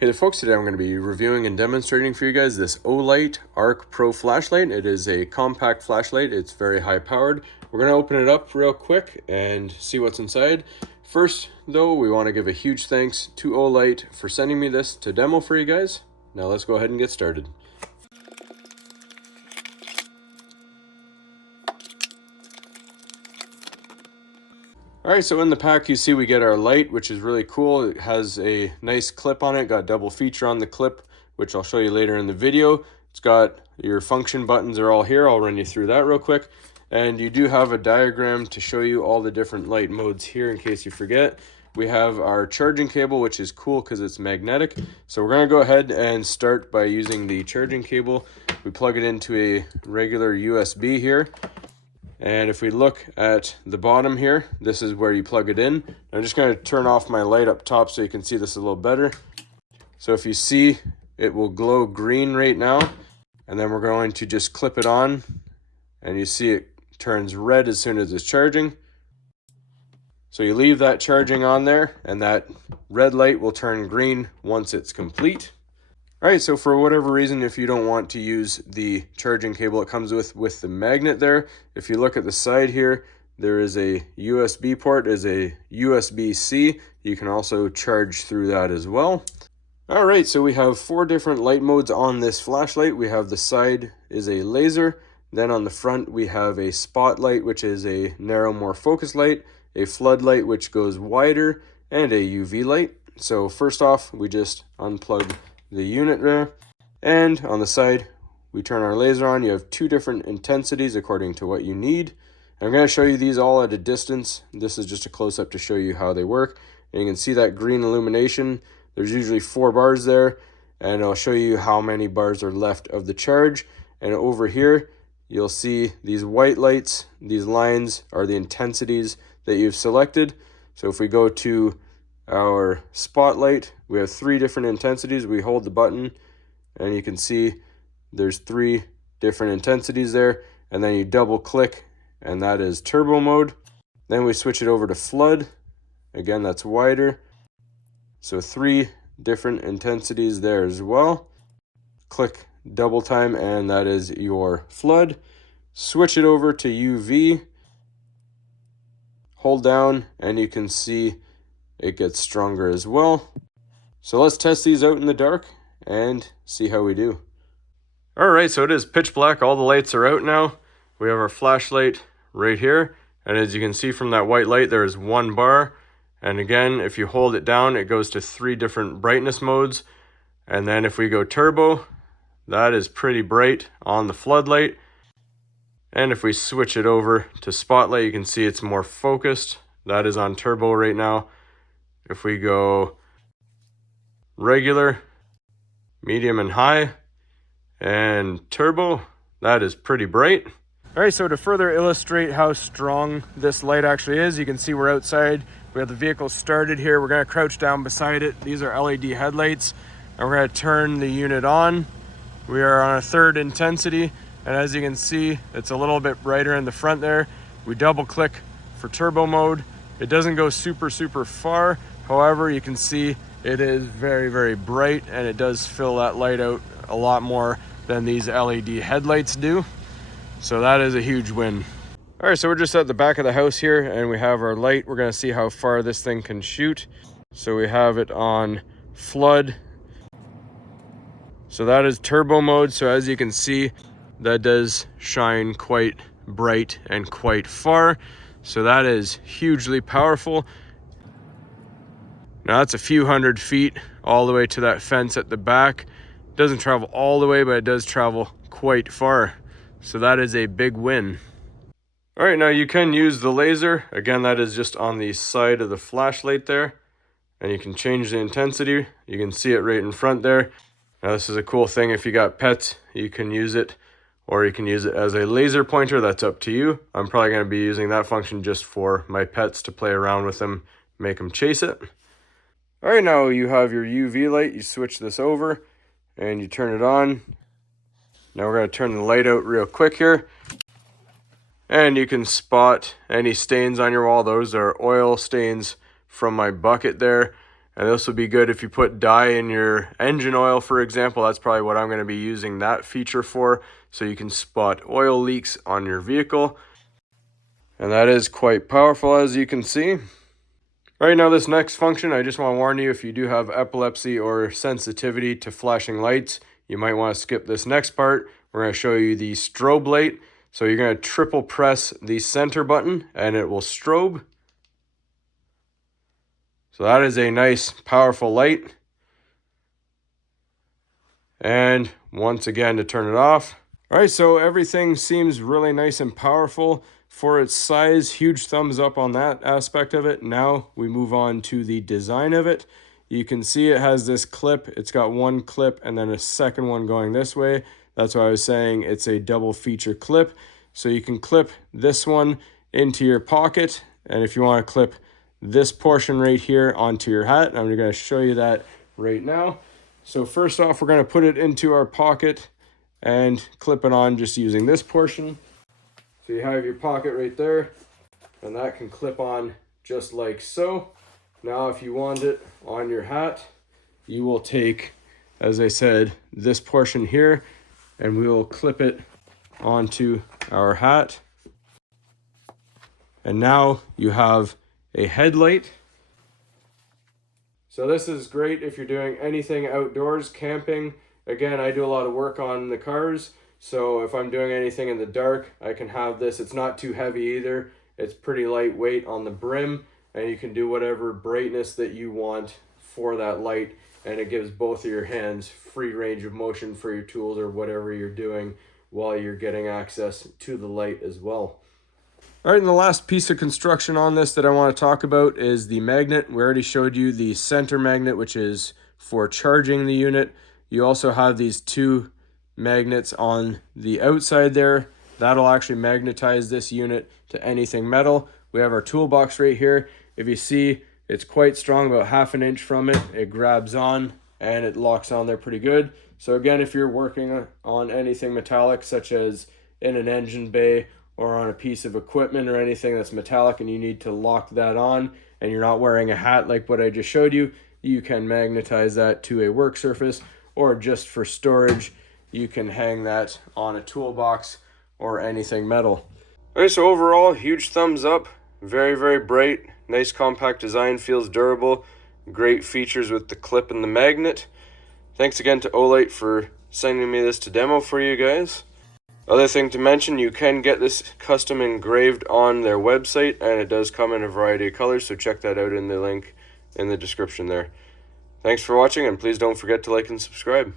Hey there folks, today I'm going to be reviewing and demonstrating for you guys this OLIGHT ArkPro flashlight. It is a compact flashlight, it's very high powered. We're going to open it up real quick and see what's inside. First though, we want to give a huge thanks to OLIGHT for sending me this to demo for you guys. Now let's go ahead and get started. Alright, so in the pack you see we get our light, which is really cool. It has a nice clip on it, got double feature on the clip, which I'll show you later in the video. It's got your function buttons are all here. I'll run you through that real quick. And you do have a diagram to show you all the different light modes here in case you forget. We have our charging cable, which is cool because it's magnetic. So we're going to go ahead and start by using the charging cable. We plug it into a regular USB here. And if we look at the bottom here, this is where you plug it in. I'm just going to turn off my light up top so you can see this a little better. So if you see, it will glow green right now. And then we're going to just clip it on. And you see it turns red as soon as it's charging. So you leave that charging on there, and that red light will turn green once it's complete. Alright, so for whatever reason, if you don't want to use the charging cable it comes with the magnet there, if you look at the side here, there is a USB port, is a USB-C. You can also charge through that as well. Alright, so we have 4 different light modes on this flashlight. We have the side is a laser, then on the front we have a spotlight, which is a narrow, more focused light, a floodlight which goes wider, and a UV light. So first off, we just unplug the unit there, and on the side we turn our laser on. You have 2 different intensities according to what you need. And I'm going to show you these all at a distance. This is just a close-up to show you how they work. And you can see that green illumination. There's usually 4 bars there, and I'll show you how many bars are left of the charge. And over here you'll see these white lights. These lines are the intensities that you've selected. So if we go to our spotlight, we have 3 different intensities. We hold the button and you can see there's 3 different intensities there, and then you double click and that is turbo mode. Then we switch it over to flood. Again, that's wider. So 3 different intensities there as well. Click double time and that is your flood. Switch it over to UV. Hold down and you can see it gets stronger as well. So let's test these out in the dark and see how we do. Alright, so it is pitch black. All the lights are out now. We have our flashlight right here. And as you can see from that white light, there is 1 bar. And again, if you hold it down, it goes to 3 different brightness modes. And then if we go turbo, that is pretty bright on the floodlight. And if we switch it over to spotlight, you can see it's more focused. That is on turbo right now. If we go regular, medium and high, and turbo, that is pretty bright. All right, so to further illustrate how strong this light actually is, you can see we're outside. We have the vehicle started here. We're gonna crouch down beside it. These are LED headlights, and we're gonna turn the unit on. We are on a 3rd intensity, and as you can see, it's a little bit brighter in the front there. We double click for turbo mode. It doesn't go super far. However, you can see it is very bright, and it does fill that light out a lot more than these LED headlights do. So that is a huge win. All right, so we're just at the back of the house here, and we have our light. We're gonna see how far this thing can shoot. So we have it on flood. So that is turbo mode. So as you can see, that does shine quite bright and quite far. So that is hugely powerful. Now that's a few hundred feet all the way to that fence at the back. It doesn't travel all the way, but it does travel quite far. So that is a big win. All right, now you can use the laser. Again, that is just on the side of the flashlight there. And you can change the intensity. You can see it right in front there. Now this is a cool thing. If you got pets, you can use it, or you can use it as a laser pointer. That's up to you. I'm probably going to be using that function just for my pets to play around with them, make them chase it. All right, now you have your UV light. You switch this over and you turn it on. Now we're going to turn the light out real quick here. And you can spot any stains on your wall. Those are oil stains from my bucket there. And this will be good if you put dye in your engine oil, for example. That's probably what I'm going to be using that feature for, so you can spot oil leaks on your vehicle. And that is quite powerful, as you can see. Right now, this next function, I just want to warn you, if you do have epilepsy or sensitivity to flashing lights, you might want to skip this next part. We're going to show you the strobe light. So you're going to triple press the center button and it will strobe. So that is a nice, powerful light. And once again, to turn it off. All right, so everything seems really nice and powerful for its size. Huge thumbs up on that aspect of it. Now we move on to the design of it. You can see it has this clip. It's got one clip and then a second one going this way. That's why I was saying it's a double feature clip. So you can clip this one into your pocket. And if you want to clip this portion right here onto your hat, I'm going to show you that right now. So first off, we're going to put it into our pocket and clip it on just using this portion. So you have your pocket right there, and that can clip on just like so. Now if you want it on your hat, you will take, as I said, this portion here, and we will clip it onto our hat. And now you have a headlight. So this is great if you're doing anything outdoors, camping. Again, I do a lot of work on the cars, so if I'm doing anything in the dark, I can have this. It's not too heavy either. It's pretty lightweight on the brim, and you can do whatever brightness that you want for that light, and it gives both of your hands free range of motion for your tools or whatever you're doing while you're getting access to the light as well. All right, and the last piece of construction on this that I want to talk about is the magnet. We already showed you the center magnet, which is for charging the unit. You also have these two magnets on the outside there. That'll actually magnetize this unit to anything metal. We have our toolbox right here. If you see, it's quite strong, about 1/2 inch from it. It grabs on and it locks on there pretty good. So again, if you're working on anything metallic, such as in an engine bay or on a piece of equipment or anything that's metallic and you need to lock that on and you're not wearing a hat like what I just showed you, you can magnetize that to a work surface, or just for storage, you can hang that on a toolbox or anything metal. All right, so overall, huge thumbs up. Very, very bright, nice compact design, feels durable, great features with the clip and the magnet. Thanks again to OLIGHT for sending me this to demo for you guys. Other thing to mention, you can get this custom engraved on their website, and it does come in a variety of colors, so check that out in the link in the description there. Thanks for watching, and please don't forget to like and subscribe.